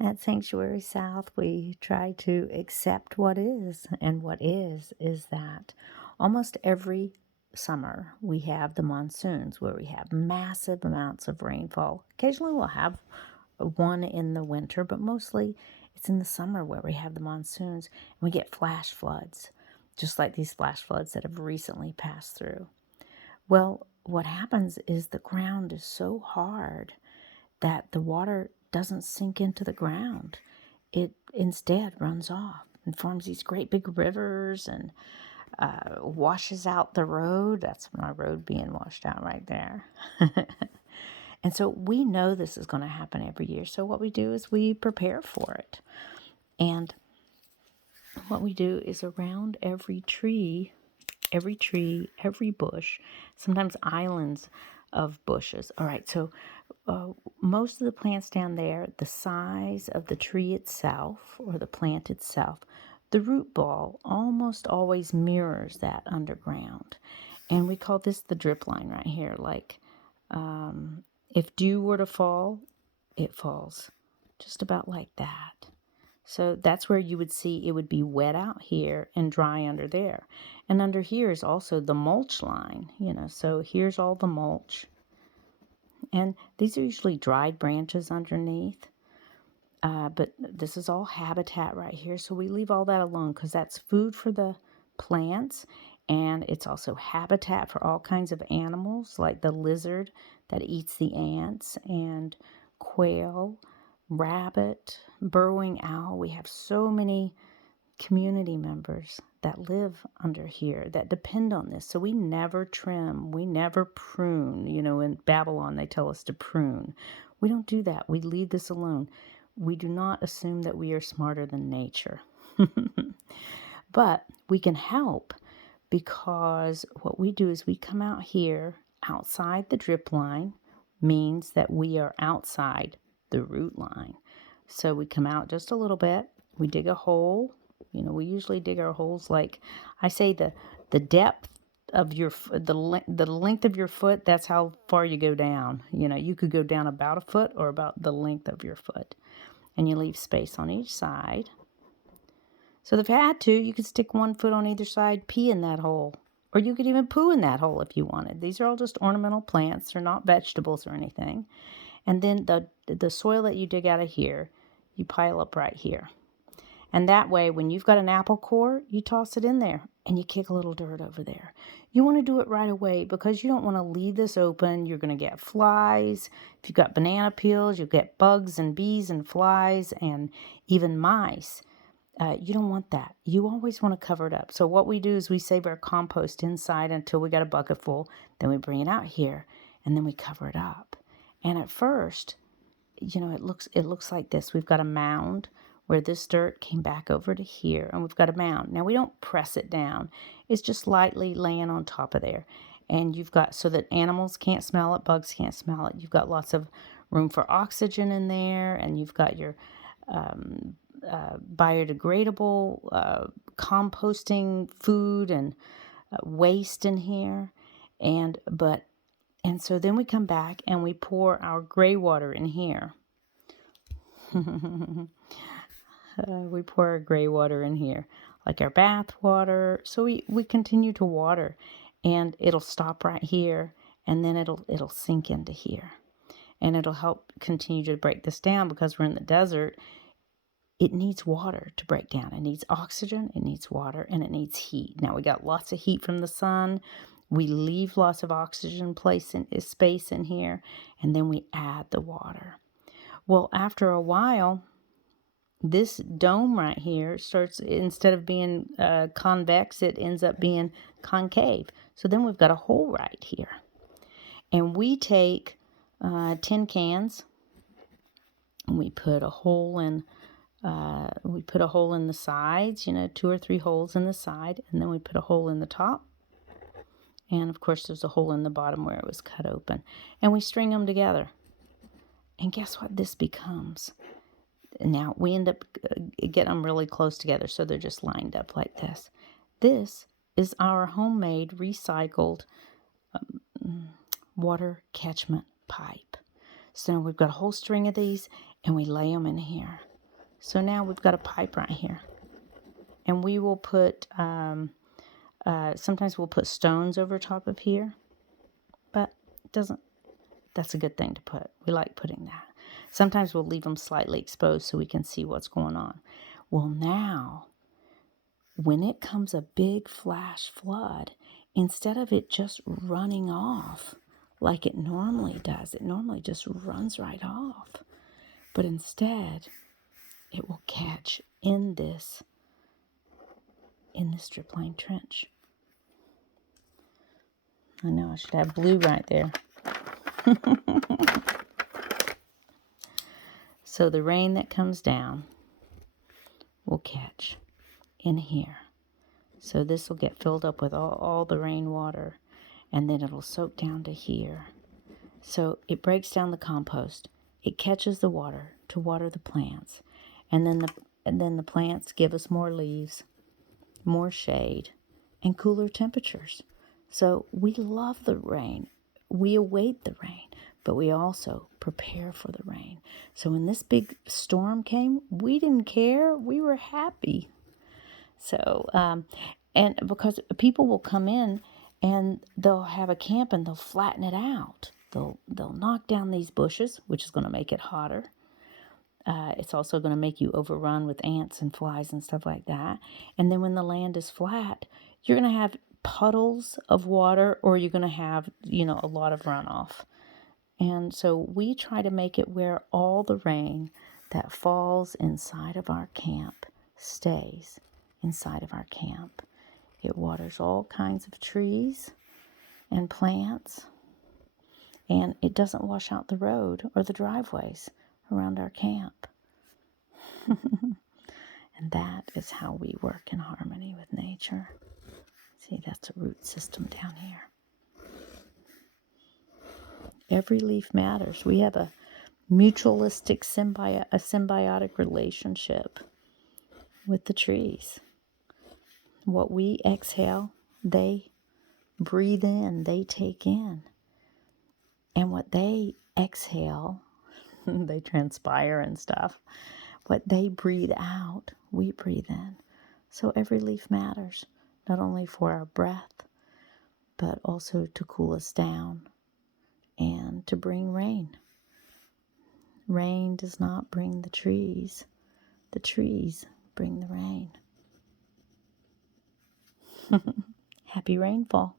At Sanctuary South, we try to accept what is, and what is that almost every summer we have the monsoons where we have massive amounts of rainfall. Occasionally we'll have one in the winter, but mostly it's in the summer where we have the monsoons and we get flash floods, just like these flash floods that have recently passed through. Well, what happens is the ground is so hard that the water doesn't sink into the ground. It instead runs off and forms these great big rivers and washes out the road. That's my road being washed out right there. And so we know this is going to happen every year. So what we do is we prepare for it. And what we do is around every tree, every bush, sometimes islands of bushes. All right, so most of the plants down there, the size of the tree itself or the plant itself, the root ball almost always mirrors that underground. And we call this the drip line right here. Like if dew were to fall, it falls just about like that. So that's where you would see it would be wet out here and dry under there. And under here is also the mulch line, so here's all the mulch. And these are usually dried branches underneath. But this is all habitat right here. So we leave all that alone because that's food for the plants. And it's also habitat for all kinds of animals like the lizard that eats the ants and quail, rabbit, burrowing owl. We have so many community members that live under here that depend on this. So we never trim, we never prune. In Babylon, they tell us to prune. We don't do that. We leave this alone. We do not assume that we are smarter than nature. But we can help because what we do is we come out here outside the drip line, means that we are outside the root line. So we come out just a little bit. We dig a hole. We usually dig our holes like I say the depth of the length of your foot. That's how far you go down. You could go down about a foot or about the length of your foot, and you leave space on each side. So if you had to, you could stick one foot on either side, pee in that hole, or you could even poo in that hole if you wanted. These are all just ornamental plants. They're not vegetables or anything. And then the soil that you dig out of here, you pile up right here. And that way, when you've got an apple core, you toss it in there and you kick a little dirt over there. You want to do it right away because you don't want to leave this open. You're going to get flies. If you've got banana peels, you'll get bugs and bees and flies and even mice. You don't want that. You always want to cover it up. So what we do is we save our compost inside until we got a bucket full. Then we bring it out here and then we cover it up. And at first, it looks like this. We've got a mound where this dirt came back over to here, and we've got a mound. Now, we don't press it down. It's just lightly laying on top of there. And you've got, so that animals can't smell it, bugs can't smell it. You've got lots of room for oxygen in there, and you've got your biodegradable composting food and waste in here. And so then we come back and we pour our gray water in here. We pour our gray water in here, like our bath water. So we continue to water, and it'll stop right here, and then it'll sink into here. And it'll help continue to break this down because we're in the desert. It needs water to break down. It needs oxygen, it needs water, and it needs heat. Now we got lots of heat from the sun. We leave lots of oxygen space in here, and then we add the water. Well, after a while, this dome right here starts, instead of being convex, it ends up being concave. So then we've got a hole right here. And we take tin cans, and we put a hole in the sides, 2 or 3 holes in the side, and then we put a hole in the top. And of course, there's a hole in the bottom where it was cut open. And we string them together. And guess what this becomes? Now, we end up getting them really close together, so they're just lined up like this. This is our homemade recycled water catchment pipe. So now we've got a whole string of these, and we lay them in here. So now we've got a pipe right here. And we will put, sometimes we'll put stones over top of here. But it doesn't, that's a good thing to put. We like putting that. Sometimes we'll leave them slightly exposed so we can see what's going on. Well, now, when it comes a big flash flood, instead of it just running off like it normally does, it normally just runs right off. But instead, it will catch in this drip line trench. I know I should have blue right there. So the rain that comes down will catch in here. So this will get filled up with all the rainwater, and then it'll soak down to here. So it breaks down the compost. It catches the water to water the plants, and then the plants give us more leaves, more shade, and cooler temperatures. So we love the rain. We await the rain, but we also prepare for the rain. So when this big storm came, we didn't care. We were happy. So, and because people will come in and they'll have a camp and they'll flatten it out. They'll knock down these bushes, which is going to make it hotter. It's also going to make you overrun with ants and flies and stuff like that. And then when the land is flat, you're going to have puddles of water, or you're going to have, a lot of runoff. And so we try to make it where all the rain that falls inside of our camp stays inside of our camp. It waters all kinds of trees and plants, and it doesn't wash out the road or the driveways around our camp. And that is how we work in harmony with nature. See, that's a root system down here. Every leaf matters. We have a mutalistic symbiotic relationship with the trees. What we exhale, they breathe in, they take in. And what they exhale, they transpire and stuff. What they breathe out, we breathe in. So every leaf matters, not only for our breath, but also to cool us down and to bring rain. Rain does not bring the trees bring the rain. Happy rainfall.